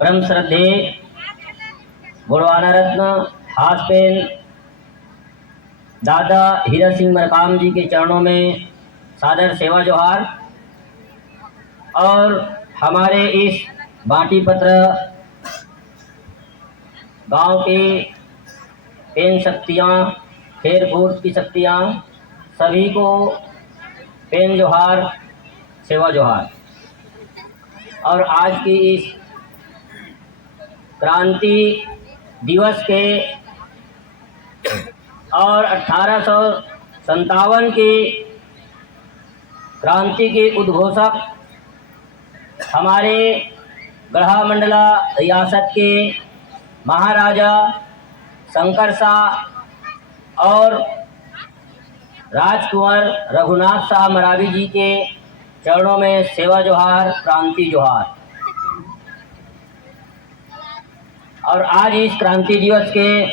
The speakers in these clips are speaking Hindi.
परम श्रद्धेय गोंडवाना रत्न हासपेन दादा हीरा सिंह मरकाम जी के चरणों में सादर सेवा जोहार। और हमारे इस बाटी पत्र गांव के पेन शक्तियाँ, खेर फूट की शक्तियाँ, सभी को पेन जोहार, सेवा जोहार। और आज की इस क्रांति दिवस के और 1857 की क्रांति के उद्घोषक हमारे गढ़ा मंडला रियासत के महाराजा शंकर शाह और राजकुंवर रघुनाथ शाह मरावी जी के चरणों में सेवा जोहार, क्रांति जोहार। और आज इस क्रांति दिवस के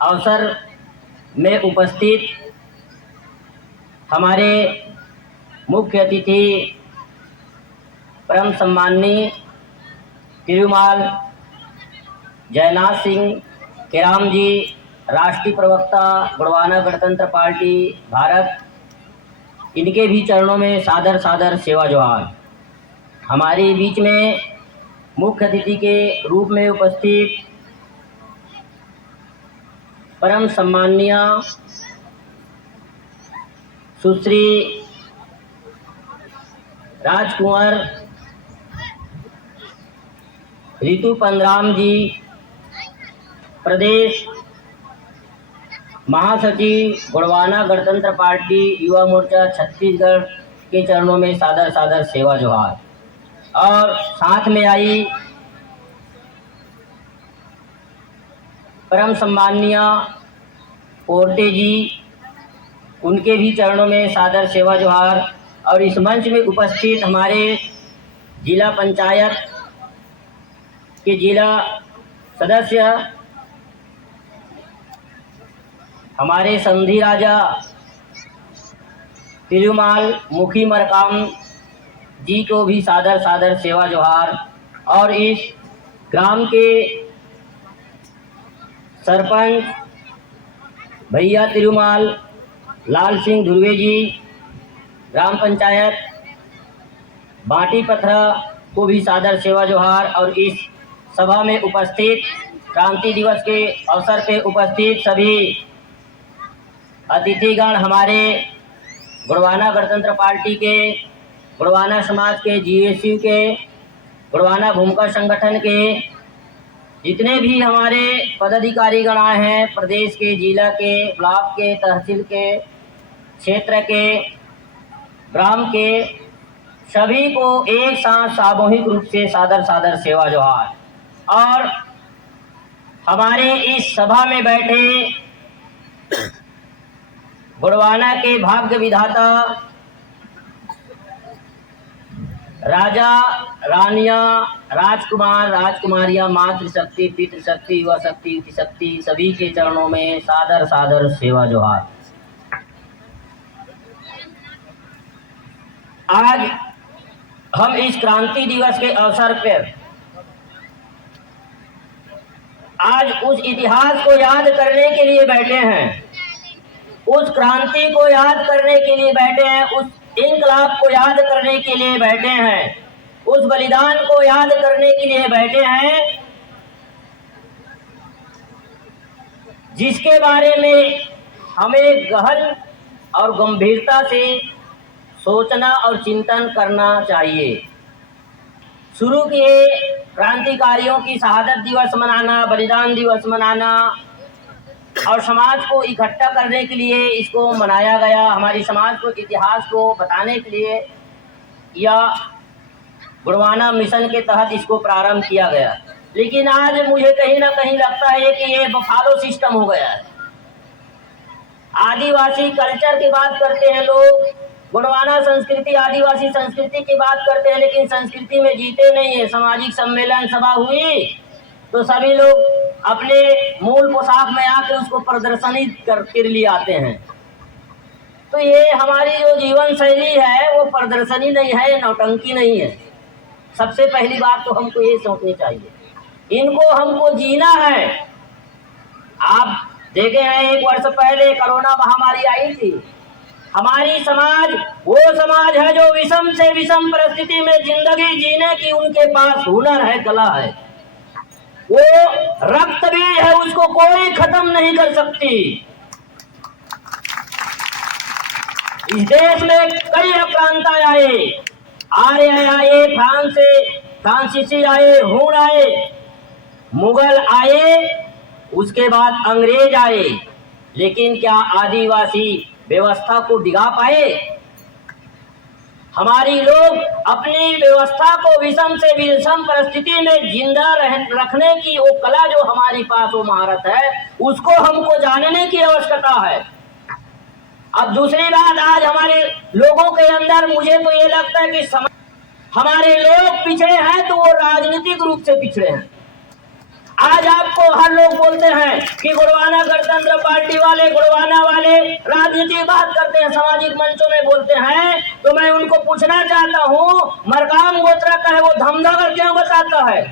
अवसर में उपस्थित हमारे मुख्य अतिथि परम सम्माननीय तिरुमाल जयनाथ सिंह केराम जी, राष्ट्रीय प्रवक्ता गोंडवाना गणतंत्र पार्टी भारत, इनके भी चरणों में सादर सादर सेवा जोहार। हमारे बीच में मुख्य अतिथि के रूप में उपस्थित परम सम्माननीय सुश्री राजकुंवर रितु पंद्राम जी, प्रदेश महासचिव गोंडवाना गणतंत्र पार्टी युवा मोर्चा छत्तीसगढ़ के चरणों में सादर सादर सेवा जोहार। और साथ में आई परम सम्माननीय पोर्टे जी, उनके भी चरणों में सादर सेवा जोहार। और इस मंच में उपस्थित हमारे जिला पंचायत के जिला सदस्य, हमारे संधि राजा तिरुमाल मुखी मरकाम जी को भी सादर सादर सेवा जोहार। और इस ग्राम के सरपंच भैया तिरुमाल लाल सिंह धुर्वे जी, ग्राम पंचायत बाटी पथरा को भी सादर सेवा जोहार। और इस सभा में उपस्थित क्रांति दिवस के अवसर पे उपस्थित सभी अतिथिगण, हमारे गोंडवाना गणतंत्र पार्टी के, गोंडवाना समाज के, जीएसयू के, गोंडवाना भूमिका संगठन के जितने भी हमारे पदाधिकारी गण आए हैं, प्रदेश के, जिला के, ब्लॉक के, तहसील के, क्षेत्र के, ग्राम के, सभी को एक साथ सामूहिक रूप से सादर सादर सेवा जोहार। और हमारे इस सभा में बैठे गोंडवाना के भाग्य विधाता राजा रानिया, राजकुमार, राजकुमारियां, मातृशक्ति, पितृशक्ति, युवा शक्ति, युति शक्ति, सभी के चरणों में सादर सादर सेवा जोहार। आज हम इस क्रांति दिवस के अवसर पर आज उस इतिहास को याद करने के लिए बैठे हैं, उस क्रांति को याद करने के लिए बैठे हैं, उस इनकलाब को याद करने के लिए बैठे हैं, उस बलिदान को याद करने के लिए बैठे हैं, जिसके बारे में हमें गहन और गंभीरता से सोचना और चिंतन करना चाहिए। शुरू किए क्रांतिकारियों की शहादत दिवस मनाना, बलिदान दिवस मनाना और समाज को इकट्ठा करने के लिए इसको मनाया गया, हमारी समाज को, इतिहास को बताने के लिए या गोंडवाना मिशन के तहत इसको प्रारंभ किया गया। लेकिन आज मुझे कहीं ना कहीं लगता है कि ये बफालो सिस्टम हो गया है। आदिवासी कल्चर की बात करते हैं लोग, गोंडवाना संस्कृति, आदिवासी संस्कृति की बात करते हैं, लेकिन संस्कृति में जीते नहीं है। सामाजिक सम्मेलन सभा हुई तो सभी लोग अपने मूल पोशाक में आके उसको प्रदर्शनी कर लिए आते हैं। तो ये हमारी जो जीवन शैली है वो प्रदर्शनी नहीं है, नौटंकी नहीं है। सबसे पहली बात तो हमको ये सोचनी चाहिए, इनको हमको जीना है। आप देखे हैं 1 वर्ष पहले कोरोना महामारी आई थी, हमारी समाज वो समाज है जो विषम से विषम परिस्थिति में जिंदगी जीने की उनके पास हुनर है, कला है, वो रक्त बीज है, उसको कोई खत्म नहीं कर सकती। इस देश में कई आक्रांता आए, आर्य आए, फ्रांसीसी आए, हूण आए, मुगल आए, उसके बाद अंग्रेज आए, लेकिन क्या आदिवासी व्यवस्था को डिगा पाए? हमारी लोग अपनी व्यवस्था को विषम से विषम परिस्थिति में जिंदा रखने की वो कला जो हमारी पास वो महारत है, उसको हमको जानने की आवश्यकता है। अब दूसरी बात, आज हमारे लोगों के अंदर मुझे तो ये लगता है कि हमारे लोग पिछड़े हैं तो वो राजनीतिक रूप से पिछड़े हैं। आज आपको हर लोग बोलते हैं कि गुड़वाना गणतंत्र पार्टी वाले, गुड़वाना वाले राजनीति बात करते हैं, सामाजिक मंचों में बोलते हैं, तो मैं उनको पूछना चाहता हूँ, मरकाम गोत्र का है वो धमधागर क्यों बताता है?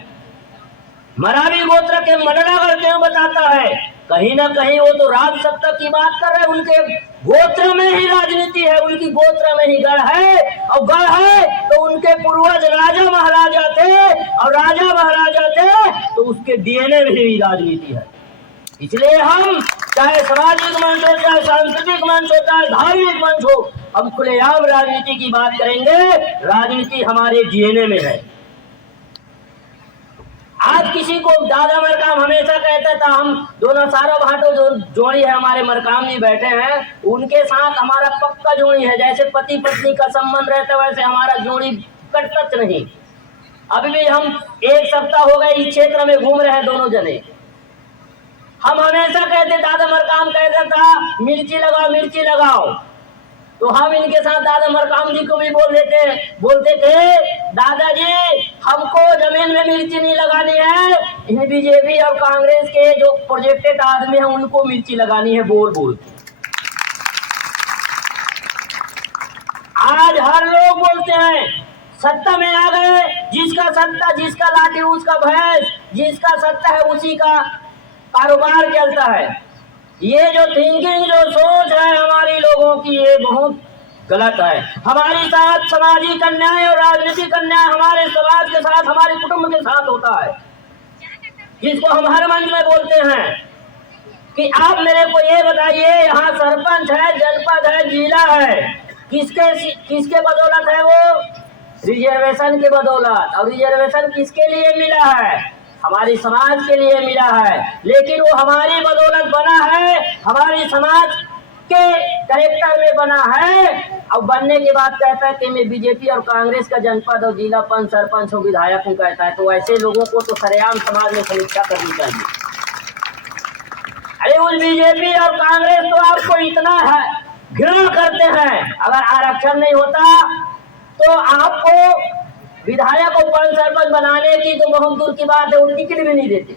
मरावी गोत्र के मनडागर क्यों बताता है? कहीं ना कहीं वो तो राज सत्ता की बात कर रहे हैं, उनके गोत्र में ही राजनीति है, उनकी गोत्र में ही गढ़ है, और गढ़ है तो उनके पूर्वज राजा महाराजा थे, और राजा महाराजा थे तो उसके डीएनए में ही राजनीति है। इसलिए हम चाहे सामाजिक मंच हो, चाहे सांस्कृतिक मंच हो, चाहे धार्मिक मंच हो, हम खुलेआम राजनीति की बात करेंगे। राजनीति हमारे डीएनए में है। आज किसी को दादा मरकाम हमेशा कहता था, हम दोनों सारा भाटो जो जोड़ी है, हमारे मरकाम जी बैठे हैं, उनके साथ हमारा पक्का जोड़ी है, जैसे पति पत्नी का संबंध रहता है वैसे हमारा जोड़ी कटकट नहीं। अभी भी हम 1 सप्ताह हो गए इस क्षेत्र में घूम रहे हैं दोनों जने। हम हमेशा कहते, दादा मरकाम कहता था मिर्ची लगाओ मिर्ची लगाओ, तो हम इनके साथ दादा मरकाम जी को भी बोलते थे, दादाजी हमको जमीन में मिर्ची नहीं लगानी है, इन बीजेपी और कांग्रेस के जो प्रोजेक्टेड आदमी हैं उनको मिर्ची लगानी है, बोल बोल। आज हर लोग बोलते हैं सत्ता में आ गए, जिसका सत्ता, जिसका लाठी उसका भैंस, जिसका सत्ता है उसी का कारोबार चलता है। ये जो थिंकिंग, जो सोच है हमारी लोगों की, ये बहुत गलत है। हमारी साथ सामाजिक अन्याय और राजनीतिक अन्याय हमारे समाज के साथ, हमारे कुटुंब के साथ होता है, जिसको हम हर मंच में बोलते हैं कि आप मेरे को ये बताइए, यहाँ सरपंच है, जनपद है, जिला है, किसके बदौलत है? वो रिजर्वेशन के बदौलत। और रिजर्वेशन किसके लिए मिला है? हमारी समाज के लिए मिला है, लेकिन वो हमारी बदौलत बना है, हमारी समाज के कैरेक्टर में बना है। और बनने के बाद कहता है कि मैं बीजेपी और कांग्रेस का जनपद और जिला पंच, सरपंच और विधायक हूँ कहता है। तो ऐसे लोगों को तो सरेआम समाज में समीक्षा करनी चाहिए। अरे उस बीजेपी और कांग्रेस तो आपको इतना है घृणा करते हैं, अगर आरक्षण नहीं होता तो आपको विधायक और पंच सरपंच बनाने की तो बहुत दूर की बात है, वो टिकट भी नहीं देते।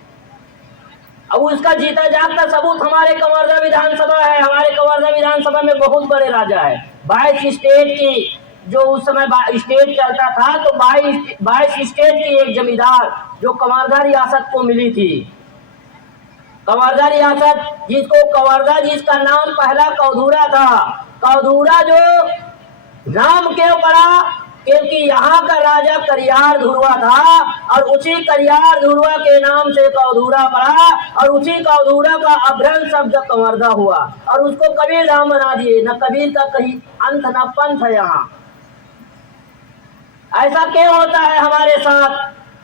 अब उसका जीता जागता सबूत हमारे कवर्धा विधानसभा है। हमारे कवर्धा विधानसभा में बहुत बड़े राजा है। 22 स्टेट की, जो उस समय स्टेट चलता था, तो 22 स्टेट की एक जमींदार जो कवर्धा रियासत को मिली थी। कवर्धा रियासत, जिसका नाम पहला कौधूरा था। कौधूरा जो नाम क्यों पड़ा? क्योंकि यहाँ का राजा करियार धुरवा था, और उसी करियार धुरवा के नाम से कौधूरा पड़ा, और उसी कौधूरा का अभ्रंश शब्द कवर्धा हुआ, और उसको कबीर धाम बना दिए। न कबीर का कहीं अंत न पंथ है यहाँ। ऐसा क्यों होता है हमारे साथ?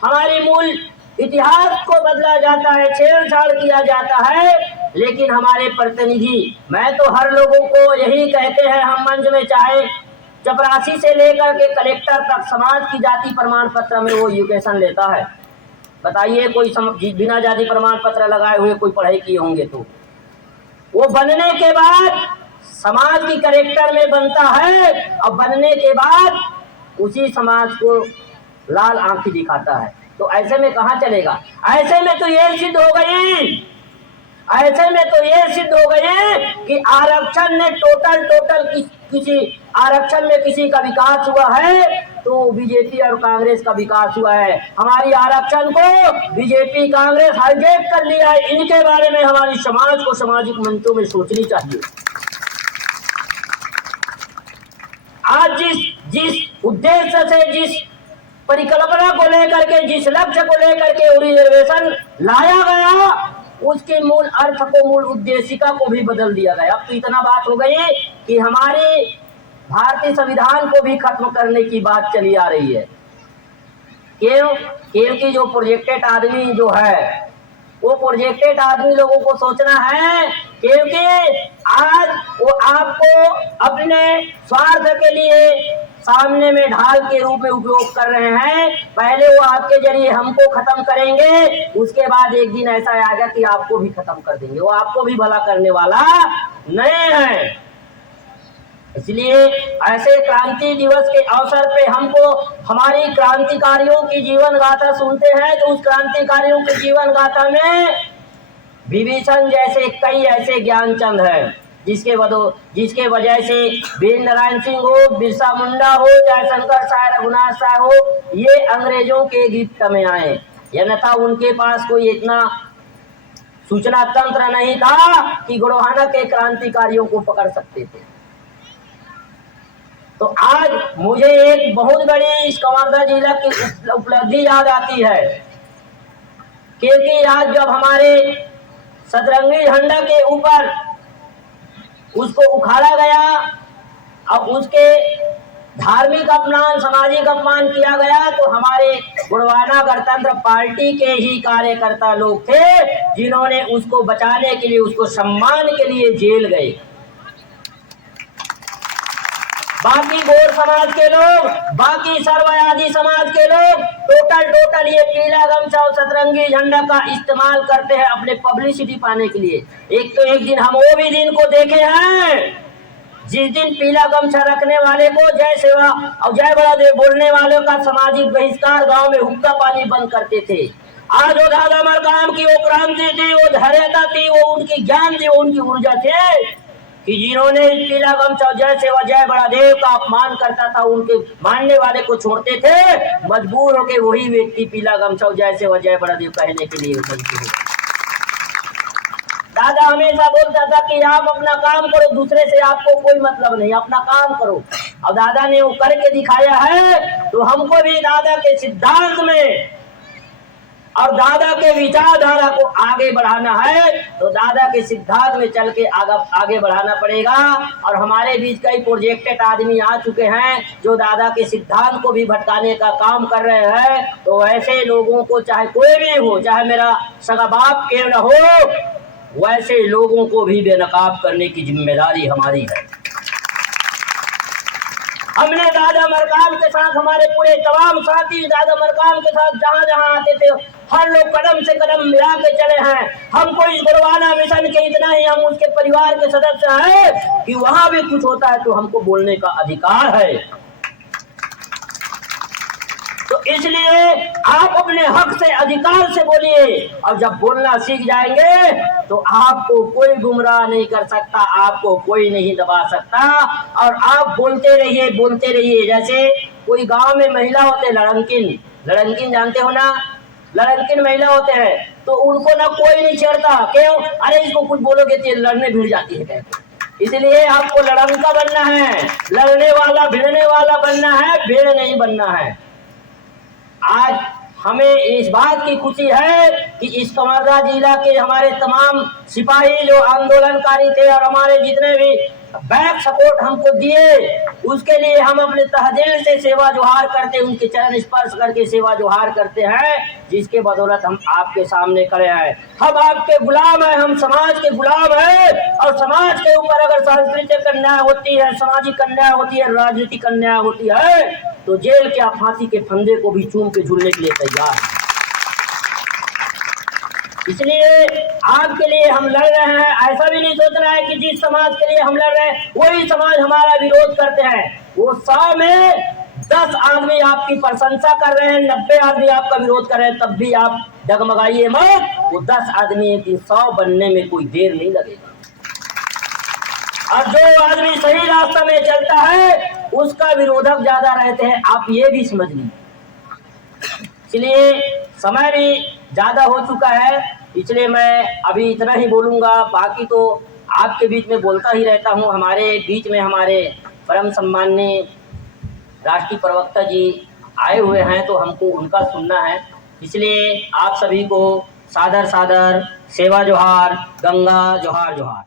हमारी मूल इतिहास को बदला जाता है, छेड़छाड़ किया जाता है, लेकिन हमारे प्रतिनिधि, मैं तो हर लोगों को यही कहते हैं हम मंच में, चाहे चपरासी से लेकर के कलेक्टर तक समाज की जाति प्रमाण पत्र में वो एजुकेशन लेता है। बताइए कोई बिना जाति प्रमाण पत्र लगाए हुए कोई पढ़ाई किए होंगे तो वो बनने के बाद समाज की कलेक्टर में बनता है, और बनने के बाद उसी समाज को लाल आंखें दिखाता है। तो ऐसे में कहाँ चलेगा? ऐसे में तो ये सिद्ध हो गई, कि आरक्षण ने टोटल किसी आरक्षण में किसी का विकास हुआ है तो बीजेपी और कांग्रेस का विकास हुआ है। हमारी आरक्षण को बीजेपी कांग्रेस हाईजैक कर लिया है। इनके बारे में हमारी समाज को सामाजिक मंचों में सोचनी चाहिए। आज जिस उद्देश्य से, जिस परिकल्पना को लेकर के, जिस लक्ष्य को लेकर के रिजर्वेशन लाया गया, उसके मूल अर्थ को, मूल उद्देशिका को भी बदल दिया गया। अब तो इतना बात हो गई कि हमारे भारतीय संविधान को भी खत्म करने की बात चली आ रही है। क्यों? क्योंकि जो प्रोजेक्टेड आदमी जो है, वो प्रोजेक्टेड आदमी लोगों को सोचना है, क्योंकि आज वो आपको अपने स्वार्थ के लिए सामने में ढाल के रूप में उपयोग कर रहे हैं। पहले वो आपके जरिए हमको खत्म करेंगे, उसके बाद एक दिन ऐसा आएगा कि आपको भी खत्म कर देंगे। वो आपको भी भला करने वाला नहीं है। इसलिए ऐसे क्रांति दिवस के अवसर पे हमको हमारी क्रांतिकारियों की जीवन गाथा सुनते हैं, तो उस क्रांतिकारियों की जीवन गाथा में विभीषण जैसे कई ऐसे ज्ञानचंद हैं, जिसके वजह से वीर नारायण सिंह हो, बिरसा मुंडा हो, जयशंकर साय, रघुनाथ साय हो, ये अंग्रेजों के गिफ्ट में आए। अन्यथा उनके पास कोई इतना सूचना तंत्र नहीं था कि गोंडवाना के क्रांतिकारियों को पकड़ सकते थे। तो आज मुझे एक बहुत बड़ी कवर्धा जिला की उपलब्धि याद आती है, क्योंकि आज जब हमारे सतरंगी झंडा के ऊपर उसको उखाड़ा गया, अब उसके धार्मिक अपमान, सामाजिक अपमान किया गया, तो हमारे गोंडवाना गणतंत्र पार्टी के ही कार्यकर्ता लोग थे जिन्होंने उसको बचाने के लिए, उसको सम्मान के लिए जेल गए। बाकी गौर समाज के लोग, बाकी सर्वयादी समाज के लोग टोटल ये पीला गमछा और सतरंगी झंडा का इस्तेमाल करते हैं अपने पब्लिसिटी पाने के लिए। एक दिन हम वो भी दिन को देखे हैं जिस दिन पीला गमछा रखने वाले को जय सेवा और जय बड़ादेव बोलने वालों का सामाजिक बहिष्कार, गांव में हुक्का पानी बंद करते थे। आज वो दादा मरकाम की वो क्रांति थी, वो धैर्यता थी, वो उनकी ज्ञान थी, वो उनकी ऊर्जा थी कि जिन्होंने पीला गमछा जय सेवा जय बड़ादेव का अपमान करता था, उनके मानने वाले को छोड़ते थे, मजबूर होके वही व्यक्ति पीला गमछा जय सेवा जय बड़ादेव कहने के लिए उतरते हैं। दादा हमेशा बोलता था कि आप अपना काम करो, दूसरे से आपको कोई मतलब नहीं, अपना काम करो। और दादा ने वो करके दिखाया है, तो हमको भी दादा के सिद्धांत में और दादा के विचारधारा को आगे बढ़ाना है, तो दादा के सिद्धांत में चल के आगे बढ़ाना पड़ेगा। और हमारे बीच कई प्रोजेक्टेड आदमी आ चुके हैं जो दादा के सिद्धांत को भी भटकाने का काम कर रहे हैं। तो ऐसे लोगों को, चाहे कोई भी हो, चाहे मेरा सगा बाप क्यों न हो, वैसे लोगों को भी बेनकाब करने की जिम्मेदारी हमारी है। हमने दादा मरकाम के साथ, हमारे पूरे तमाम साथी दादा मरकाम के साथ जहाँ जहाँ आते थे, हर लोग कदम से कदम मिला के चले हैं। हमको इस गोंडवाना मिशन के इतना ही, हम उसके परिवार के सदस्य हैं कि वहां भी कुछ होता है तो हमको बोलने का अधिकार है। तो इसलिए आप अपने हक से, अधिकार से बोलिए, और जब बोलना सीख जाएंगे तो आपको कोई गुमराह नहीं कर सकता, आपको कोई नहीं दबा सकता। और आप बोलते रहिए। जैसे कोई गांव में महिला होते, लड़नकिन जानते हो ना, लड़नकिन महिला होते हैं, तो उनको ना कोई नहीं छेड़ता। क्यों? अरे इसको कुछ बोलोगे तो लड़ने भिड़ जाती है कहते। इसलिए आपको लड़नका बनना है, लड़ने वाला, भिड़ने वाला बनना है, भीड़ नहीं बनना है। आज हमें इस बात की खुशी है कि इस कवर्धा जिला के हमारे तमाम सिपाही जो आंदोलनकारी थे और हमारे जितने भी बैक सपोर्ट हमको दिए, उसके लिए हम अपने तहदिल से सेवा जोहार करते, उनके चरण स्पर्श करके सेवा जोहार करते हैं, जिसके बदौलत हम आपके सामने खड़े हैं। हम आपके गुलाम हैं, हम समाज के गुलाम हैं। और समाज के ऊपर अगर सांस्कृतिक अन्याय होती है, सामाजिक अन्याय होती है, राजनीतिक अन्याय होती है, तो जेल के फांसी के फंदे को भी चूम के झूलने के लिए तैयार है। इसलिए आपके लिए हम लड़ रहे हैं। ऐसा भी नहीं सोच रहा है कि जिस समाज के लिए हम लड़ रहे हैं वही समाज हमारा विरोध करते हैं। वो 100 में 10 आदमी आपकी प्रशंसा कर रहे हैं, 90 आदमी आपका विरोध कर रहे हैं, तब भी आप डगमगाइए मत। वो 10 आदमी 100 बनने में कोई देर नहीं लगेगा। और जो आदमी सही रास्ता में चलता है उसका विरोधक ज्यादा रहते हैं, आप ये भी समझ लीजिए। इसलिए समय भी ज्यादा हो चुका है, इसलिए मैं अभी इतना ही बोलूँगा। बाकी तो आपके बीच में बोलता ही रहता हूँ। हमारे बीच में हमारे परम सम्माननीय राष्ट्रीय प्रवक्ता जी आए हुए हैं, तो हमको उनका सुनना है। इसलिए आप सभी को सादर सादर सेवा जोहार, गंगा जोहार जोहार।